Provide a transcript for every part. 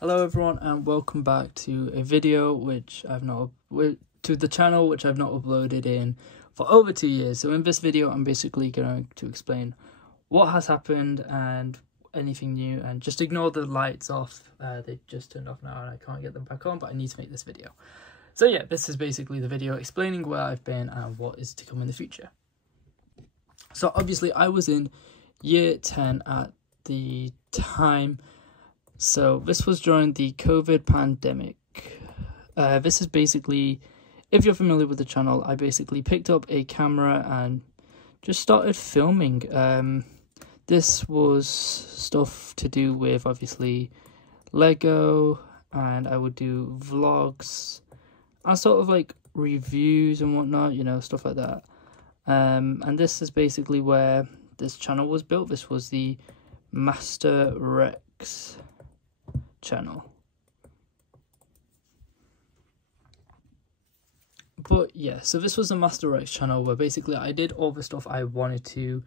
Hello everyone and welcome back to a video to the channel which I've not uploaded in for over 2 years. So in this video I'm basically going to explain what has happened and anything new, and just ignore the lights off. They just turned off now and I can't get them back on, but I need to make this video. So yeah, this is basically the video explaining where I've been and what is to come in the future. So obviously I was in year 10 at the time. So this was during the COVID pandemic. This is basically, if you're familiar with the channel, I basically picked up a camera and just started filming. This was stuff to do with obviously Lego, and I would do vlogs and sort of like reviews and whatnot, you know, stuff like that. And this is basically where this channel was built. This was the Master Rex channel. But yeah, so this was the Master Rex channel where basically I did all the stuff I wanted to.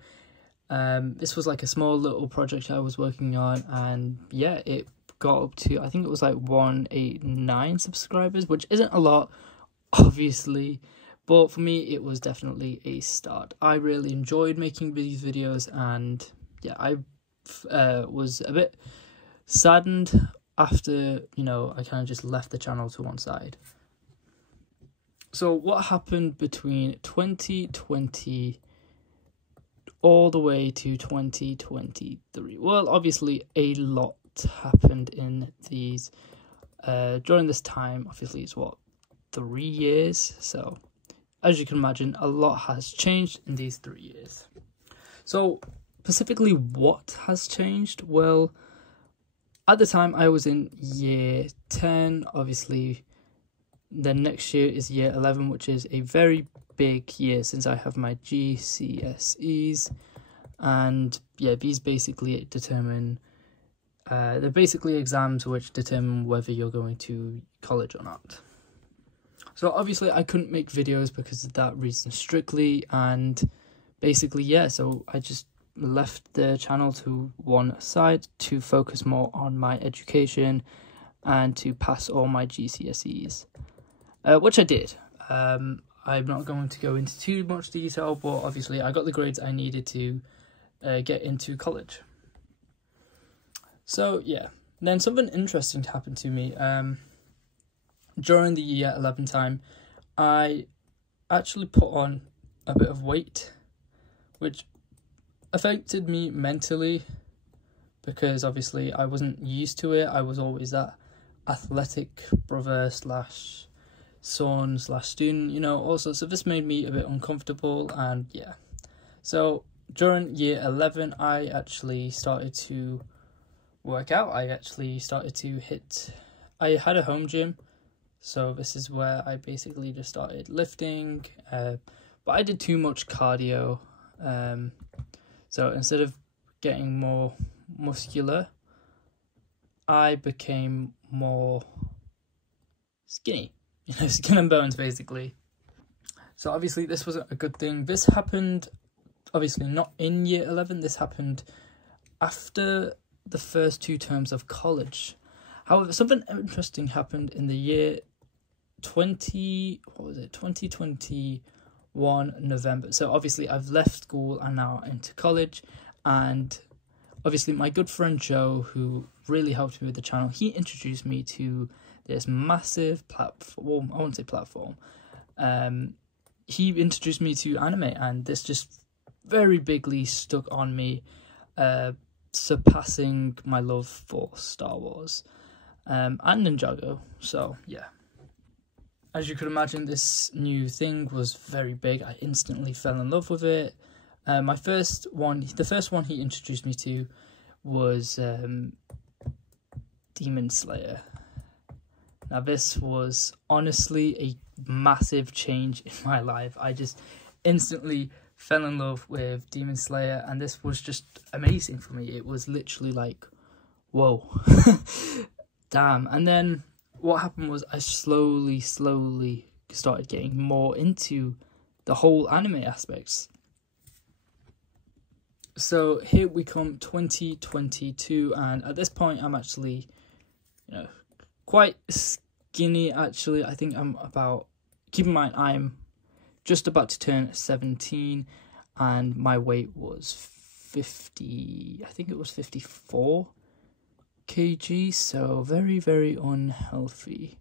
This was like a small little project I was working on, and yeah, it got up to, I think it was like 189 subscribers, which isn't a lot obviously, but for me it was definitely a start. I really enjoyed making these videos, and yeah, I was a bit saddened after, you know, I kind of just left the channel to one side. So what happened between 2020 all the way to 2023? Well, obviously a lot happened in these during this time. Obviously it's what, 3 years, so as you can imagine a lot has changed in these 3 years. So specifically what has changed? Well, at the time I was in year 10, obviously the next year is year 11, which is a very big year since I have my GCSEs, and yeah, these basically determine, they're basically exams which determine whether you're going to college or not. So obviously I couldn't make videos because of that reason strictly, and basically yeah, so I just left the channel to one side to focus more on my education and to pass all my GCSEs, which I did. I'm not going to go into too much detail, but obviously I got the grades I needed to get into college. So yeah, then something interesting happened to me. During the year 11 time, I actually put on a bit of weight, which affected me mentally, because obviously I wasn't used to it. I was always that athletic brother slash son slash student, you know, also, so this made me a bit uncomfortable. And yeah, so during year 11 I actually started to work out. I actually started to I had a home gym, so this is where I basically just started lifting, but I did too much cardio. So instead of getting more muscular, I became more skinny, you know, skin and bones basically. So obviously this wasn't a good thing. This happened obviously not in year 11, this happened after the first 2 terms of college. However, something interesting happened in the year 2021 November. So obviously I've left school and now into college, and obviously my good friend Joe, who really helped me with the channel, he introduced me to this massive platform. I won't say platform. He introduced me to anime, and this just very bigly stuck on me, surpassing my love for Star Wars and Ninjago. So yeah, as you could imagine, this new thing was very big. I instantly fell in love with it. The first one he introduced me to was Demon Slayer. Now this was honestly a massive change in my life. I just instantly fell in love with Demon Slayer, and this was just amazing for me. It was literally like, whoa, damn. And then what happened was I slowly started getting more into the whole anime aspects. So here we come 2022, and at this point I'm actually you know, quite skinny actually. I think I'm about, keep in mind I'm just about to turn 17, and my weight was 50, I think it was 54 kg, so very, very unhealthy.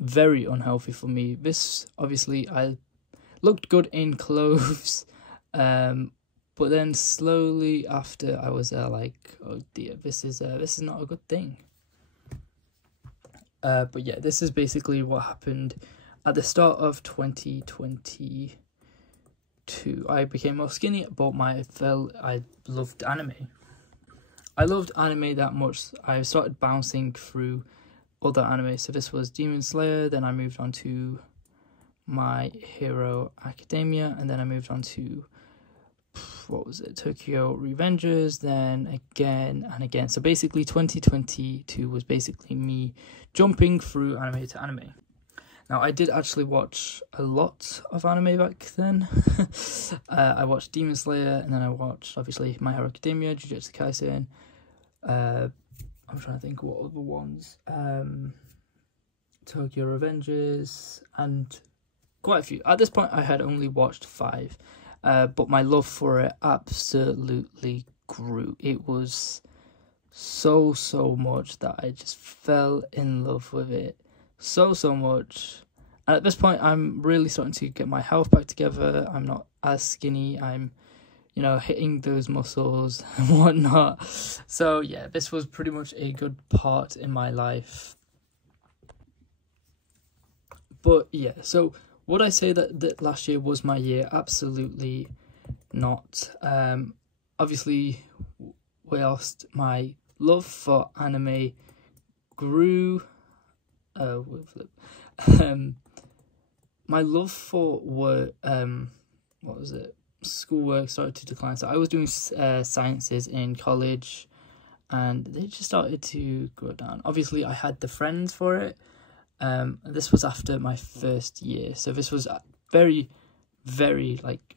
Very unhealthy for me. This, obviously, I looked good in clothes, but then slowly after I was like, oh dear, this is not a good thing. But yeah, this is basically what happened at the start of 2022. I became more skinny, but I loved anime. I loved anime that much. I started bouncing through other anime. So this was Demon Slayer, then I moved on to My Hero Academia, and then I moved on to, what was it, Tokyo Revengers, then again and again. So basically 2022 was basically me jumping through anime to anime. Now, I did actually watch a lot of anime back then. I watched Demon Slayer, and then I watched, obviously, My Hero Academia, Jujutsu Kaisen. I'm trying to think what other ones. Tokyo Revengers, and quite a few. At this point, I had only watched 5. But my love for it absolutely grew. It was so much that I just fell in love with it. So much. And at this point, I'm really starting to get my health back together. I'm not as skinny. I'm, you know, hitting those muscles and whatnot. So yeah, this was pretty much a good part in my life. But yeah, so would I say that last year was my year? Absolutely not. Obviously, whilst my love for anime grew, my love for work, schoolwork started to decline. So I was doing sciences in college, and they just started to go down. Obviously, I had the friends for it. This was after my first year, so this was very, very like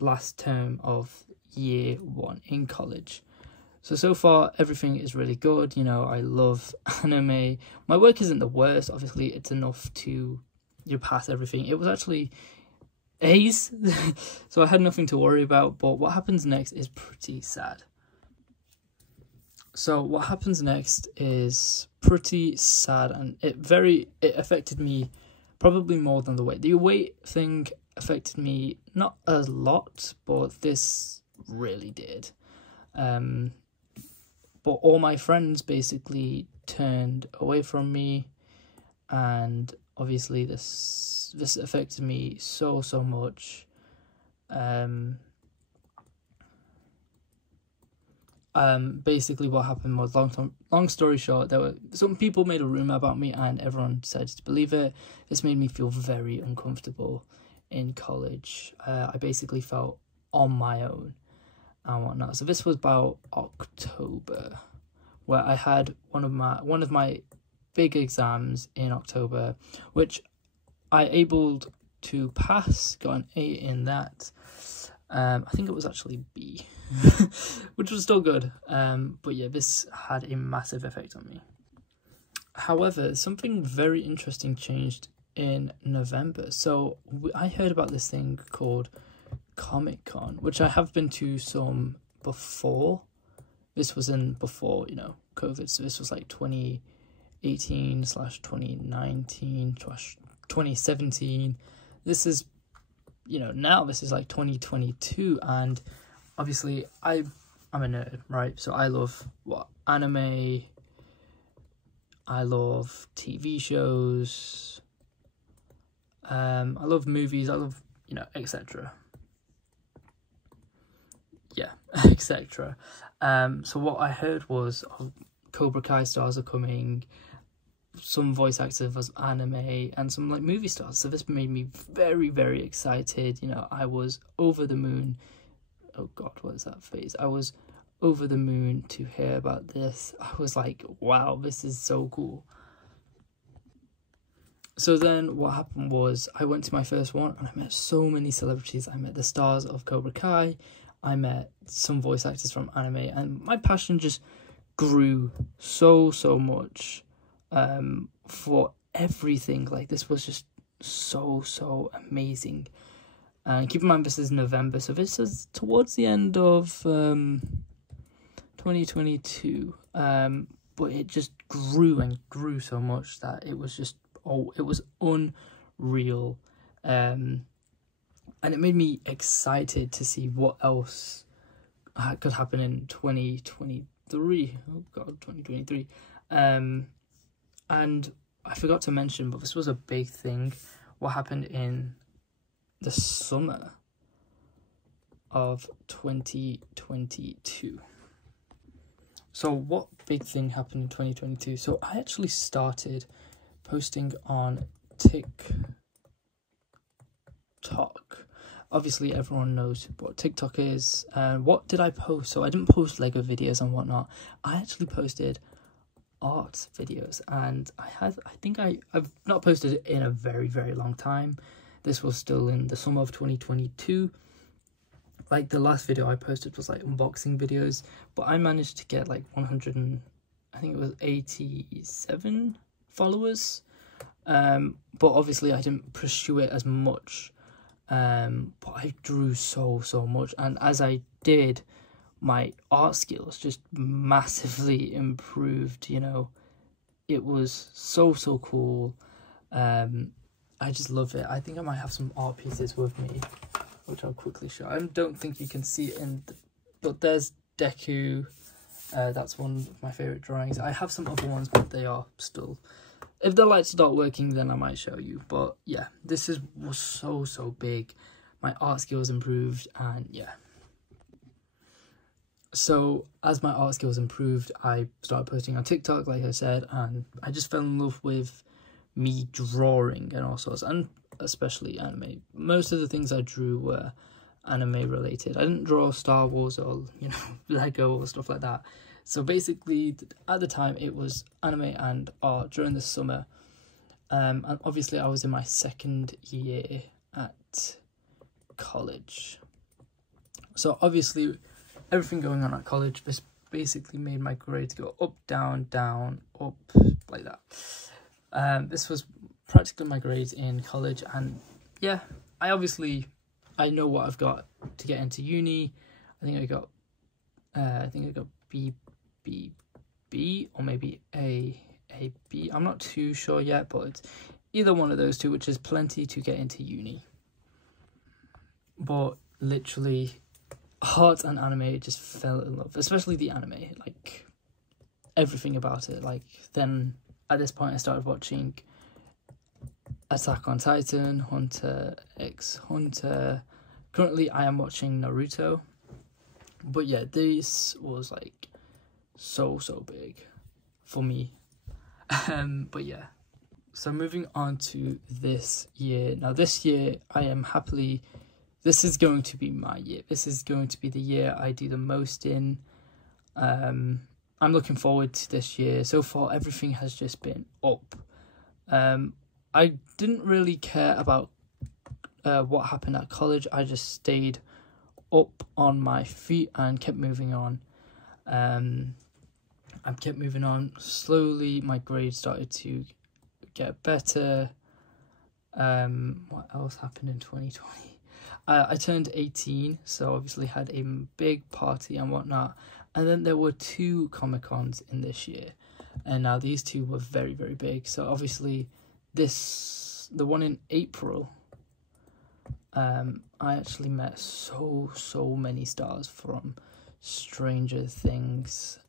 last term of year 1 in college. So far everything is really good. You know, I love anime. My work isn't the worst. Obviously, it's enough to pass everything. It was actually A's, so I had nothing to worry about. But what happens next is pretty sad. So what happens next is pretty sad, and it affected me probably more than the weight. The weight thing affected me not a lot, but this really did. But all my friends basically turned away from me, and obviously this affected me so much. Basically what happened was, long story short, there were some people made a rumor about me, and everyone decided to believe it. This made me feel very uncomfortable in college. I basically felt on my own and whatnot. So this was about October, where I had one of my big exams in October, which I able to pass, got an A in that. I think it was actually B, which was still good. But yeah, this had a massive effect on me. However, something very interesting changed in November. So I heard about this thing called Comic-Con, which I have been to some before. This was before, you know, COVID. So this was like 2018/2019/2017. This is, you know, now this is like 2022, and obviously I'm a nerd, right? So I love anime, I love TV shows, I love movies, I love, you know, etc. Yeah, etc. So what I heard was Cobra Kai stars are coming, some voice actors of anime, and some like movie stars. So this made me very, very excited. You know, I was over the moon. Oh God, what is that phrase? I was over the moon to hear about this. I was like, wow, this is so cool. So then what happened was I went to my first one, and I met so many celebrities. I met the stars of Cobra Kai. I met some voice actors from anime, and my passion just grew so much for everything. Like, this was just so amazing. And keep in mind, this is November, so this is towards the end of 2022. But it just grew and grew so much that it was just, it was unreal. And it made me excited to see what else could happen in 2023. Oh god, 2023. And I forgot to mention, but this was a big thing, what happened in the summer of 2022. So what big thing happened in 2022? So I actually started posting on TikTok. Obviously everyone knows what TikTok is. What did I post? So I didn't post Lego videos and whatnot. I actually posted art videos, and I've not posted it in a very long time. This was still in the summer of 2022. Like, the last video I posted was like unboxing videos, but I managed to get like 187 followers. But obviously I didn't pursue it as much. But I drew so much, and as I did, my art skills just massively improved. You know, it was so cool. I just love it. I think I might have some art pieces with me, which I'll quickly show. I don't think you can see it but there's Deku. That's one of my favorite drawings. I have some other ones, but they are still, if the lights start working, then I might show you. But yeah, this was so big. My art skills improved, and yeah. So as my art skills improved, I started posting on TikTok, like I said, and I just fell in love with me drawing and all sorts, and especially anime. Most of the things I drew were anime related. I didn't draw Star Wars or, you know, Lego or stuff like that. So basically, at the time, it was anime and art during the summer. And obviously, I was in my second year at college. So obviously, everything going on at college, this basically made my grades go up, down, up, like that. This was practically my grades in college, and yeah, I know what I've got to get into uni. I think I got B, or maybe A, B. I'm not too sure yet, but it's either one of those two, which is plenty to get into uni. But literally, art and anime just fell in love, especially the anime, like everything about it. Like, then at this point I started watching Attack on Titan, Hunter x Hunter. Currently I am watching Naruto. But yeah, this was like so big for me. But yeah, so moving on to this year. Now this year this is going to be my year. This is going to be the year I do the most in. I'm looking forward to this year. So far, everything has just been up. I didn't really care about what happened at college. I just stayed up on my feet and kept moving on. I kept moving on. Slowly, my grades started to get better. What else happened in 2020? I turned 18, so obviously had a big party and whatnot. And then there were 2 Comic-Cons in this year. And now these 2 were very big. So obviously the one in April, I actually met so many stars from Stranger Things,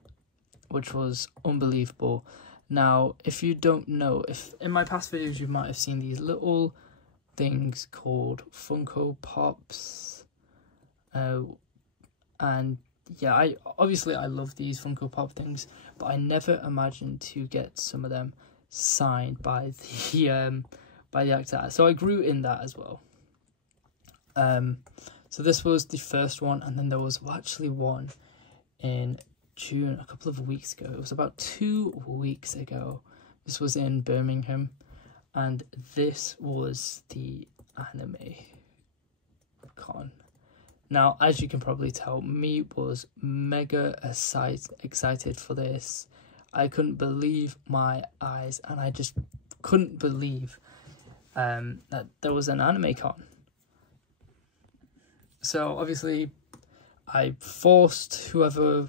which was unbelievable. Now, if you don't know, if in my past videos you might have seen these little things called Funko Pops, and yeah, I love these Funko Pop things, but I never imagined to get some of them signed by the actor. So I grew in that as well. So this was the first one, and then there was actually one in June a couple of weeks ago. It was about 2 weeks ago. This was in Birmingham, and this was the anime con. Now, as you can probably tell, me was mega excited for this. I couldn't believe my eyes, and I just couldn't believe that there was an anime con. So obviously I forced whoever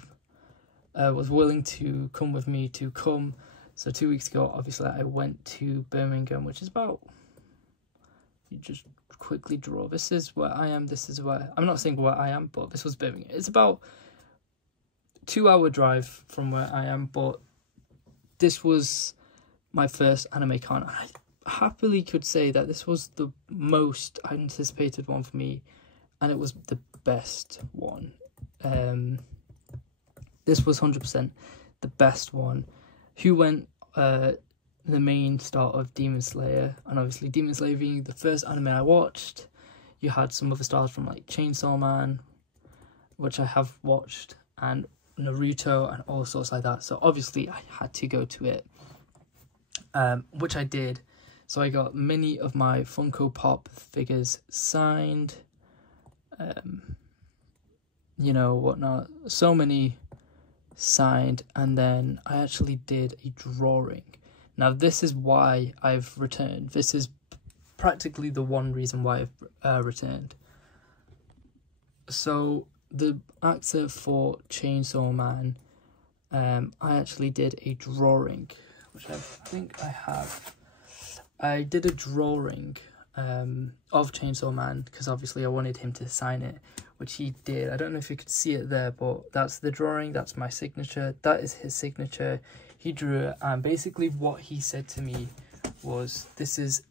was willing to come with me to come. So 2 weeks ago, obviously I went to Birmingham, which is about, you just quickly draw, this is where I am, this is where, I'm not saying where I am, but this was Birmingham. It's about 2-hour drive from where I am, but this was my first anime con. I happily could say that this was the most anticipated one for me, and it was the best one. This was 100% the best one. Who went the main star of Demon Slayer, and obviously Demon Slayer being the first anime I watched. You had some other stars from like Chainsaw Man, which I have watched, and Naruto and all sorts like that. So obviously I had to go to it, which I did. So I got many of my Funko Pop figures signed, you know, whatnot. So many signed, and then I actually did a drawing. Now this is why I've returned. This is practically the one reason why I've returned. So the actor for Chainsaw Man, I actually did a drawing, which I think I have. I did a drawing of Chainsaw Man because obviously I wanted him to sign it, which he did. I don't know if you could see it there, but that's the drawing, that's my signature, that is his signature. He drew it, and basically what he said to me was, this is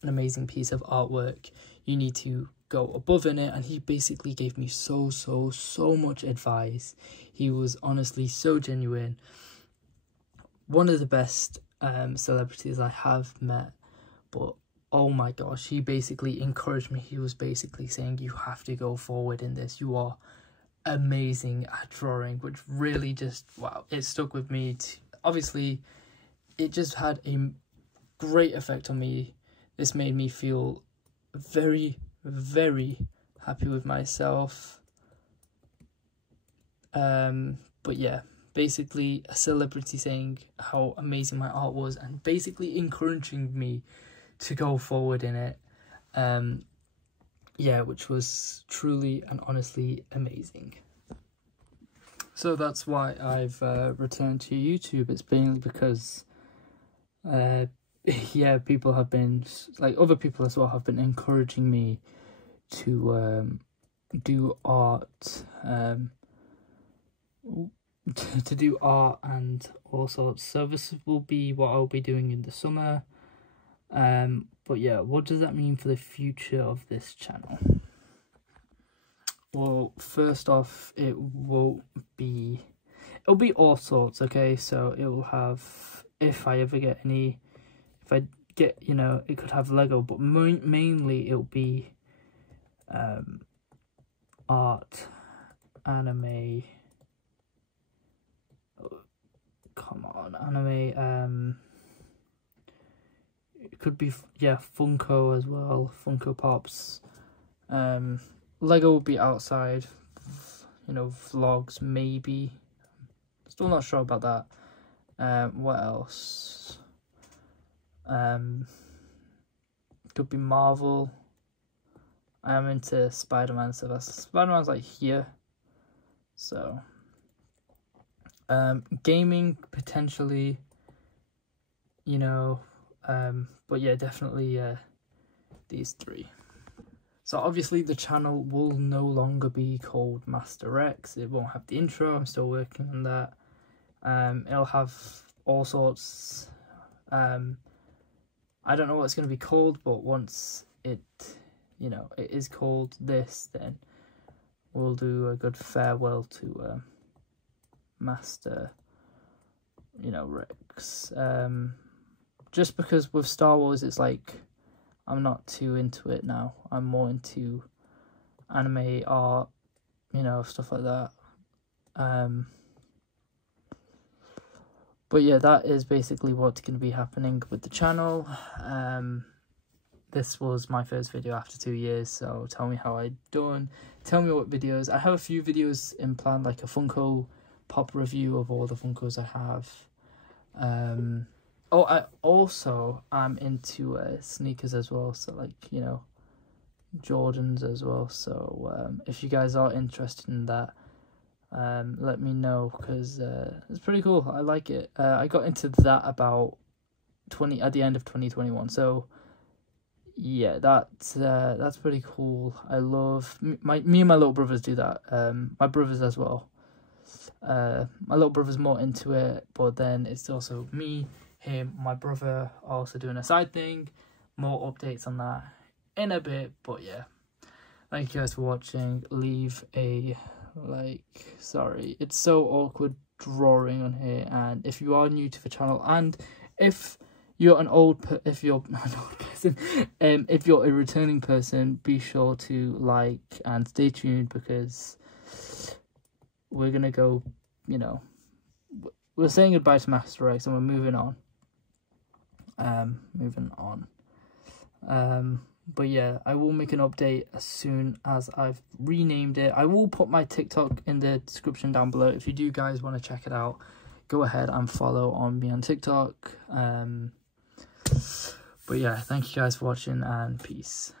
an amazing piece of artwork, you need to go above in it. And he basically gave me so much advice. He was honestly so genuine. One of the best celebrities I have met, but oh my gosh, he basically encouraged me. He was basically saying, you have to go forward in this, you are amazing at drawing, which really just, wow, it stuck with me. Obviously it just had a great effect on me. This made me feel very happy with myself. But yeah, basically a celebrity saying how amazing my art was and basically encouraging me to go forward in it. Yeah, which was truly and honestly amazing. So that's why I've returned to YouTube. It's mainly because yeah, people have been, like other people as well, have been encouraging me to do art, to do art and all sorts. So this will be what I'll be doing in the summer. But yeah, what does that mean for the future of this channel? Well, first off, it'll be all sorts, okay? So it will have, if I ever get any, if I get, you know, it could have Lego, but mainly it'll be art, anime, come on, anime, it could be, yeah, Funko as well, Funko Pops. Lego will be outside, you know, vlogs maybe. Still not sure about that. What else? Could be Marvel. I am into Spider-Man, so Spider-Man's like here. So gaming potentially, you know, but yeah, definitely these three. So obviously the channel will no longer be called Master X. It won't have the intro. I'm still working on that. It'll have all sorts. I don't know what it's going to be called, but once it, you know, it is called this, then we'll do a good farewell to Master, you know, Rex. Just because with Star Wars, it's like, I'm not too into it now. I'm more into anime, art, you know, stuff like that. But yeah, that is basically what's going to be happening with the channel. this was my first video after 2 years, so tell me how I done. Tell me what videos. I have a few videos in plan, like a Funko Pop review of all the Funkos I have. I'm into sneakers as well, so like, you know, Jordans as well. So if you guys are interested in that, let me know, because it's pretty cool. I like it. I got into that about at the end of 2021, so yeah, that's pretty cool. I love me and my little brothers do that. My brothers as well. My little brother's more into it, but then it's also me, him, my brother also doing a side thing. More updates on that in a bit, but yeah, thank you guys for watching. Leave a like. Sorry, it's so awkward drawing on here, and if you are new to the channel, and if you're if you're an old person, if you're a returning person, be sure to like and stay tuned, because we're gonna go, you know, we're saying goodbye to Master X and we're moving on. But yeah, I will make an update as soon as I've renamed it. I will put my TikTok in the description down below. If you do guys want to check it out, go ahead and follow me on TikTok. But yeah, thank you guys for watching, and peace.